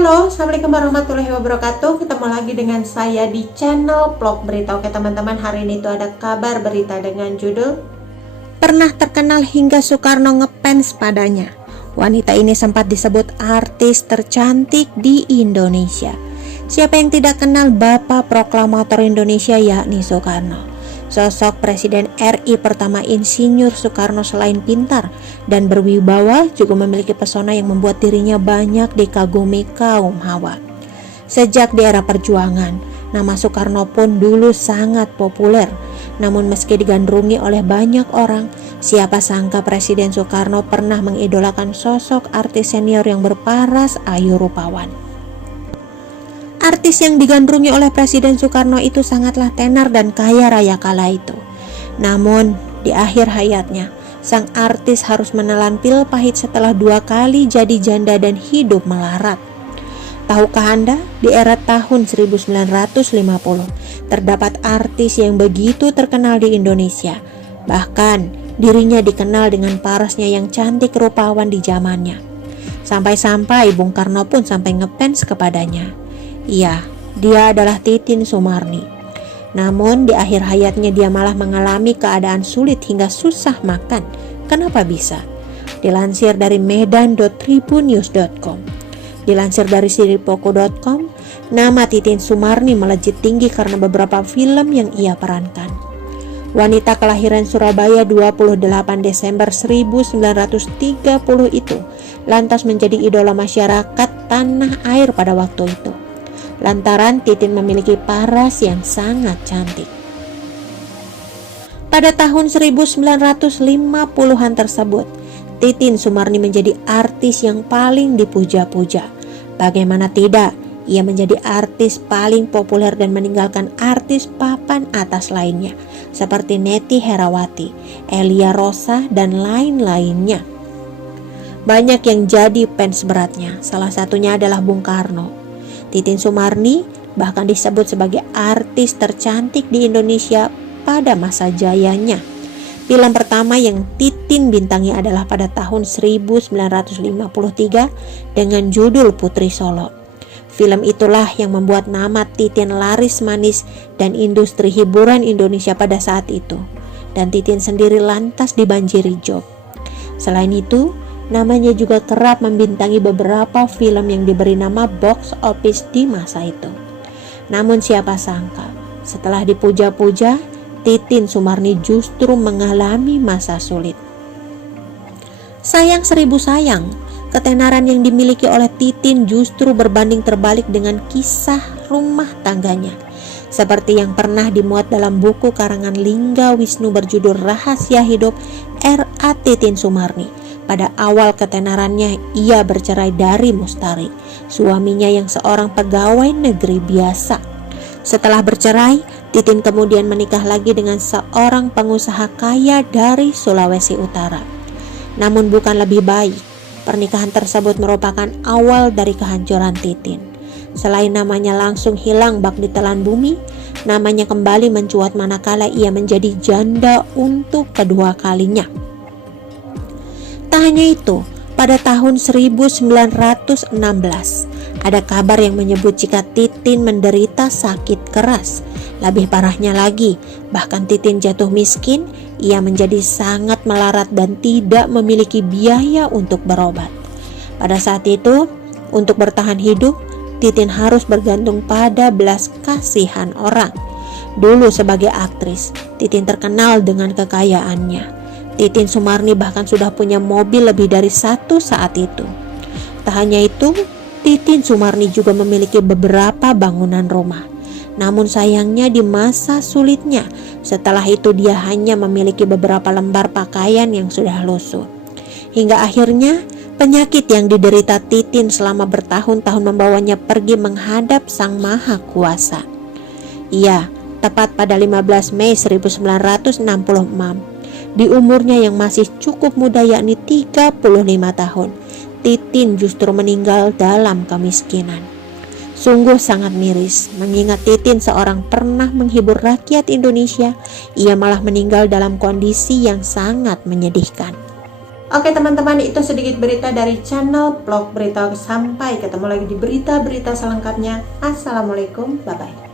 Halo, Assalamualaikum warahmatullahi wabarakatuh. Ketemu lagi dengan saya di channel Vlog Berita. Oke teman-teman, hari ini tuh ada kabar berita dengan judul Pernah terkenal hingga Soekarno ngefans padanya. Wanita ini sempat disebut artis tercantik di Indonesia. Siapa yang tidak kenal Bapak Proklamator Indonesia yakni Soekarno. Sosok Presiden RI pertama Insinyur Soekarno selain pintar dan berwibawa juga memiliki pesona yang membuat dirinya banyak dikagumi kaum hawa. Sejak di era perjuangan, nama Soekarno pun dulu sangat populer. Namun meski digandrungi oleh banyak orang, siapa sangka Presiden Soekarno pernah mengidolakan sosok artis senior yang berparas ayu rupawan. Artis yang digandrungi oleh Presiden Soekarno itu sangatlah tenar dan kaya raya kala itu. Namun, di akhir hayatnya, sang artis harus menelan pil pahit setelah 2 kali jadi janda dan hidup melarat. Tahukah Anda, di era tahun 1950, terdapat artis yang begitu terkenal di Indonesia. Bahkan, dirinya dikenal dengan parasnya yang cantik rupawan di zamannya. Sampai-sampai Bung Karno pun sampai ngefans kepadanya. Iya, dia adalah Titin Soemarni. Namun di akhir hayatnya dia malah mengalami keadaan sulit hingga susah makan. Kenapa bisa? Dilansir dari medan.tribunnews.com. Dilansir dari siripoko.com, nama Titin Soemarni melejit tinggi karena beberapa film yang ia perankan. Wanita kelahiran Surabaya 28 Desember 1930 itu lantas menjadi idola masyarakat tanah air pada waktu itu. Lantaran Titin memiliki paras yang sangat cantik. Pada tahun 1950-an tersebut, Titin Soemarni menjadi artis yang paling dipuja-puja. Bagaimana tidak, ia menjadi artis paling populer dan meninggalkan artis papan atas lainnya, seperti Neti Herawati, Elia Rosa, dan lain-lainnya. Banyak yang jadi fans beratnya, salah satunya adalah Bung Karno. Titin Soemarni bahkan disebut sebagai artis tercantik di Indonesia pada masa jayanya. Film pertama yang Titin bintangi adalah pada tahun 1953 dengan judul Putri Solo. Film itulah yang membuat nama Titin laris manis dan industri hiburan Indonesia pada saat itu. Dan Titin sendiri lantas dibanjiri job. Selain itu, namanya juga kerap membintangi beberapa film yang diberi nama box office di masa itu. Namun siapa sangka, setelah dipuja-puja, Titin Soemarni justru mengalami masa sulit. Sayang seribu sayang, ketenaran yang dimiliki oleh Titin justru berbanding terbalik dengan kisah rumah tangganya. Seperti yang pernah dimuat dalam buku karangan Lingga Wisnu berjudul Rahasia Hidup R.A. Titin Soemarni. Pada awal ketenarannya, ia bercerai dari Mustari, suaminya yang seorang pegawai negeri biasa. Setelah bercerai, Titin kemudian menikah lagi dengan seorang pengusaha kaya dari Sulawesi Utara. Namun bukan lebih baik, pernikahan tersebut merupakan awal dari kehancuran Titin. Selain namanya langsung hilang bak ditelan bumi, namanya kembali mencuat manakala ia menjadi janda untuk kedua kalinya. Tak hanya itu, pada tahun 1916 ada kabar yang menyebut jika Titin menderita sakit keras. Lebih parahnya lagi, bahkan Titin jatuh miskin, ia menjadi sangat melarat dan tidak memiliki biaya untuk berobat. Pada saat itu, untuk bertahan hidup, Titin harus bergantung pada belas kasihan orang. Dulu sebagai aktris, Titin terkenal dengan kekayaannya. Titin Soemarni bahkan sudah punya mobil lebih dari 1 saat itu. Tak hanya itu, Titin Soemarni juga memiliki beberapa bangunan rumah. Namun sayangnya di masa sulitnya, setelah itu dia hanya memiliki beberapa lembar pakaian yang sudah lusuh. Hingga akhirnya, penyakit yang diderita Titin selama bertahun-tahun membawanya pergi menghadap Sang Maha Kuasa. Iya, tepat pada 15 Mei 1966. Di umurnya yang masih cukup muda yakni 35 tahun, Titin justru meninggal dalam kemiskinan. Sungguh sangat miris, mengingat Titin seorang pernah menghibur rakyat Indonesia, ia malah meninggal dalam kondisi yang sangat menyedihkan. Oke teman-teman, itu sedikit berita dari channel Vlog Berita. Sampai ketemu lagi di berita-berita selengkapnya. Assalamualaikum, bye-bye.